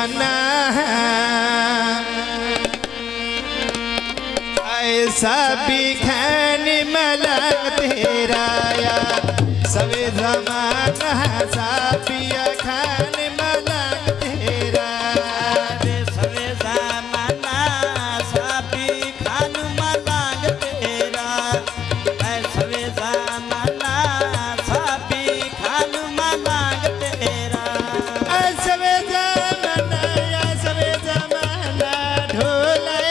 जमाना ऐसा भी खाने मलंग तेरा या सवे जमाना सापिया खाने मलंग तेरा सवे जमाना सापी खान मलंग तेरा सवे जमाना सापी खान मलंग तेरा सवे जमाना ढोले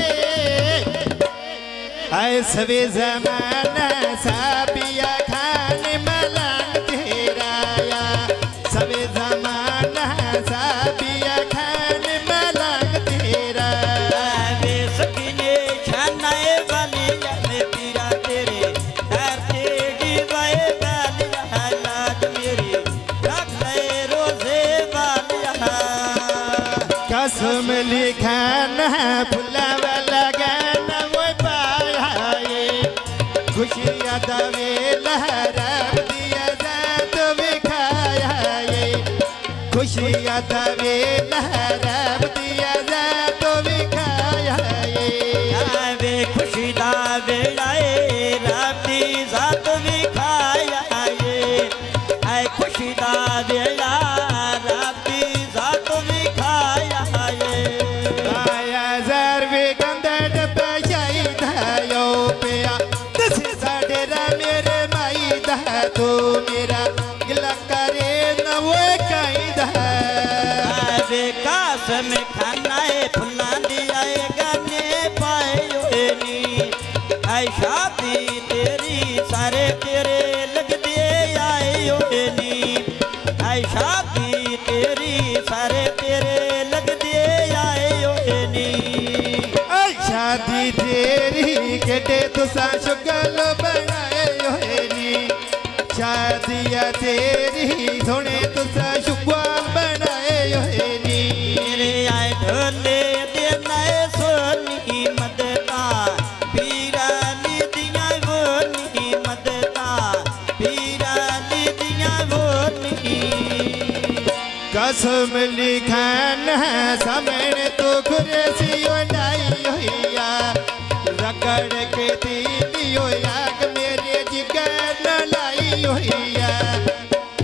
सवे जमाना सापिया खाने मलंग तेरा या सवे जमाना सापिया खाने मलंग तेरा वे सकीने छानाए वाली में पीरा तेरे डरते डिवाए डालिया लाज मेरी रख ले रोजे वालिया कसम लिखाना फुलावा लगाना वो पाया ये खुशियाँ दवे लहराब दिया जा तो विखाया ये खुशियाँ दवे लहराब दिया जा तो विखाया ये वे खुशी दा वेलाए राती जात भी खाया ये ऐ खुशी दा वेला राती जात भी खाया ये आया ज़र वे गंदड़ पचाई धायो पिया दस साढ़े रा मेरे माई धा तो मेरा गिला करे न वो कहीं धा वे कास में खाना है फुला दिया गाने पाए नी ऐ शादी तेरी सारे तेरे लग दे आए नी ऐ शादी तेरी सारे तेरे लग दे आए नी शादी तेरी केटे तुसा शुक्ल बनाए योनी शादिया तेरी सोने तुसा शुक्ल बनाए योनी मेरे आए ढोले दे नए सोनी मदता पीरानी दिया गोनी मदता पीरानी दिया गोनी कसम लिखाना सामने तो खुरेसी ओनाई होया रगड़ के दीदियो याग मेरे जिगर न लाई होया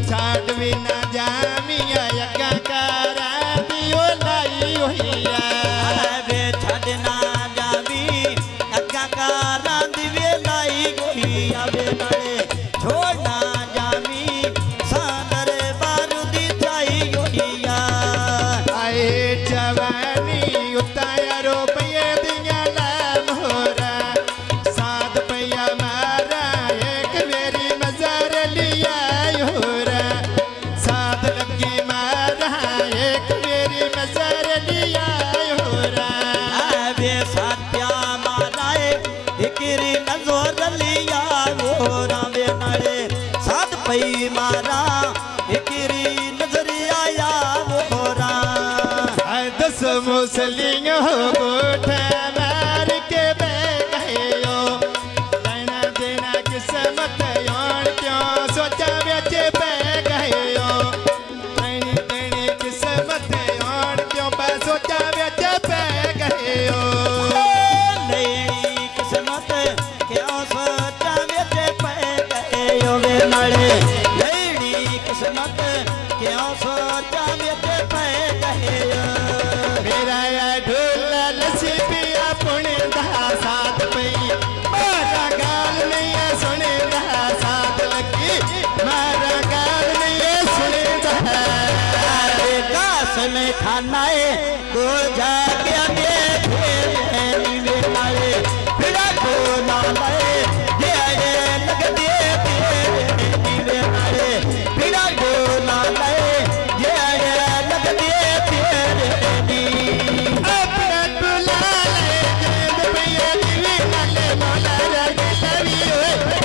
छाड़ बिना जामिया यका कारा दियो लाई होया वे छड़ना जावी अक्का का रांद वे लाई गोई आवे नाले छोड़ना जावी सांदर बारूदी जाई गोईया आए जवानी उताया रुपये दिया ला मोरा सात पैया मारा एक मेरी मजार लिया योरा सात लगी मारा एक मेरी मजार लिया योरा वे सात्या माराए दिकरी नजर लिया गोरा वे नाले सात पई मारा दिकरी नजर आया गोरा दस मुसलियों गोठा मार के बह गयो लेना देना किस्मत योन क्यों सोचा बेचे बह गयो लेनी देनी किस्मत योन क्यों सोचा बेचे बह गयो नई किस्मत क्यों सोचा बेटे पे गए वे नाले नई किस्मत क्यों सोचा बेटे पे गए मेरा या ढोला लसी पिया पुणे दा साथ पई मारा गाल नहीं है सुने दा साथ लगी मारा गाल नहीं है सुने दा कास में खाना है गोल जाके वे नाले फिरा को ना लाए दे लग दे वे नाले फिरा को ना लाए दे लग दे अपना बुला ले जेद पिया दिवी नाले मौला रगे लवी ओए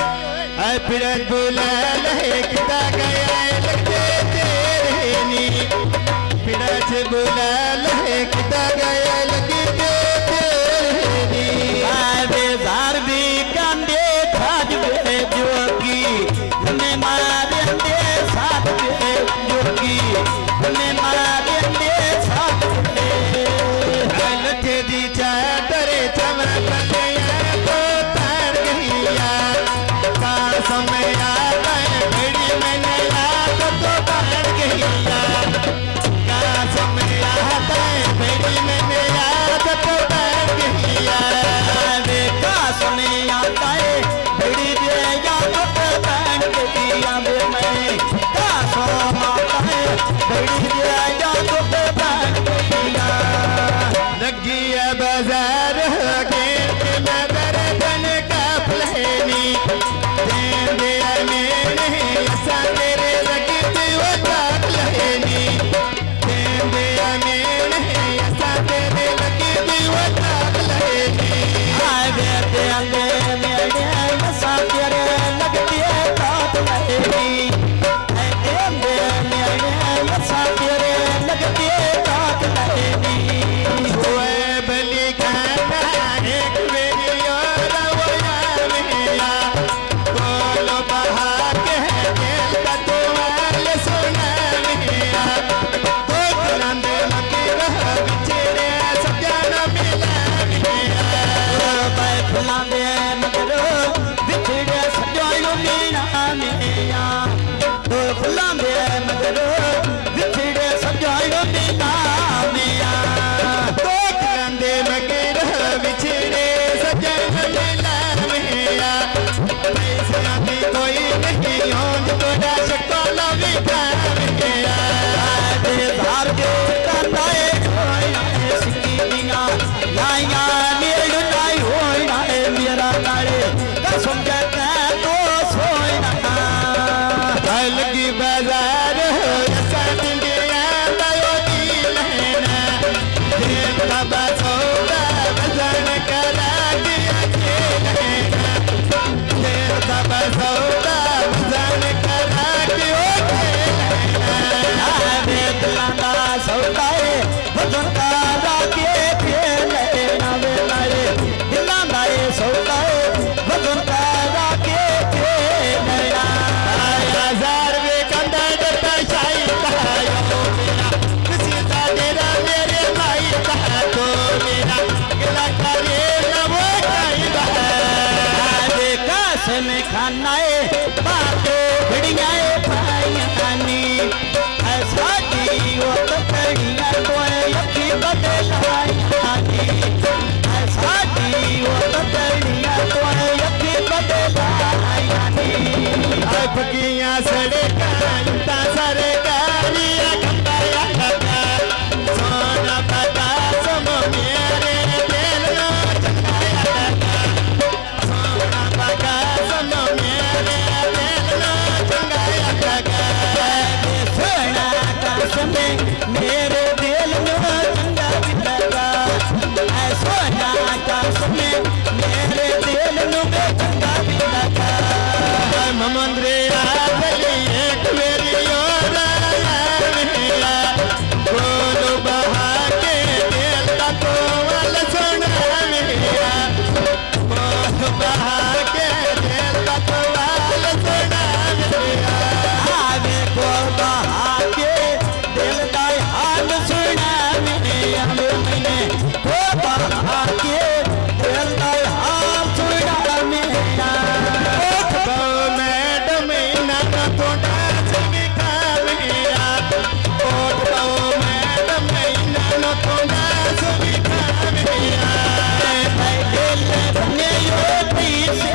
अपना बुला ले किता गया लगते तेरे नी पिड़ा से बुला ले किता गया लगते तेरे नी वे जार भी कांदे खाज वे जोगी हमें मारे दे साथ वे जोगी हमें मारे दे साथ मिला मेरा पैसे आती कोई नहीं होंद तोड़ा शक्ल विका मेरा धार के कंधाए सिक्की दिया लाइया मेरे लाई होना है मेरा नाले कसम कहता तो सोना अलगी बाजार हो संदिया बायो दी लहना देव बाबा सौदा बजन करा दिया के लहना देव बाबा सौदा बजन करा दिया के लहना दिलाना सौदाए भजन करा के खेले नवे नाले दिलाना सौदाए भजन करा के खेले हजार वे कंधा डटा शाही कहायो मेरा किसी का तेरा मेरे भाई कहा तो मेरा गिला करे न वो कहीं आजे काश में खानाए बातों भिड़ियाए भाईयानी ऐसा दी वो तो कड़ियाँ कोई यकी बदलाई ऐसा दी वो तो कड़ियाँ कोई यकी बदलाई फकियां सड़े कांता सरे कालिया खंबाया खका सोना पता सम मेरे दिल नो चंगाया खका सोना पता सम मेरे दिल नो चंगाया खका सोना कसम मेरे दिल नो चंगा लगा सोना कसम मेरे दिल नो चंगा लगा मंद्रे आगली एक मेरी ओर मेरा गोलू बहा के दिल का कोवल सुना मेरा गोलू बहा के दिल का कोवल सुना मेरा आगे को बहा के दिल का हाल सुना मेरे मैंने को बहा के दिल का हाल सुना मेरा मैडम इना थोड़ा सभी खा मेरा मैडम इना थोड़ा सभी खा मेरा दिल बने यो से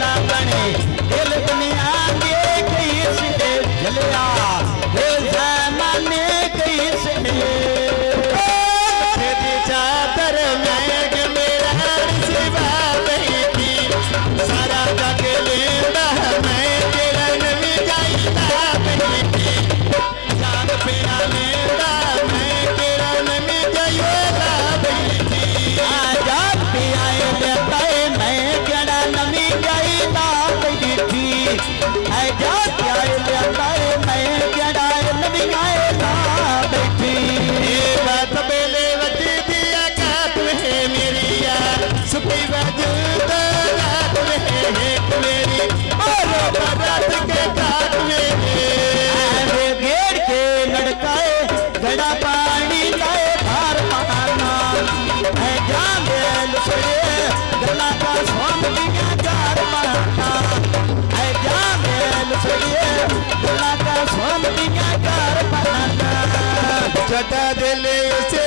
ना बने दिल बने आगे कैसे जलिया दिल जमाने कैसे चादर मैग मेरा सिवा बैठी सारा जग लेंदा मैं किरण में जाईता बैठी जान पिया लेंदा मैं किरण में जाईता बैठी आजाद पियाए लेता है मैं जड़ा नमी जाईता बैठी आजाद पियाए लेता है मैं जड़ा नमी जाईता बैठी ये बात बेले वजी दिया कात में मेरी यार सुखी वजूद रात में एक मेरी और बारात के काट में घेर के लड़काए घड़ा पानी लाए धार पाना है जामेल से गला का स्वाम दिया जार पाना है जामेल से गला का स्वाम दिया जार पाना चटा दिले से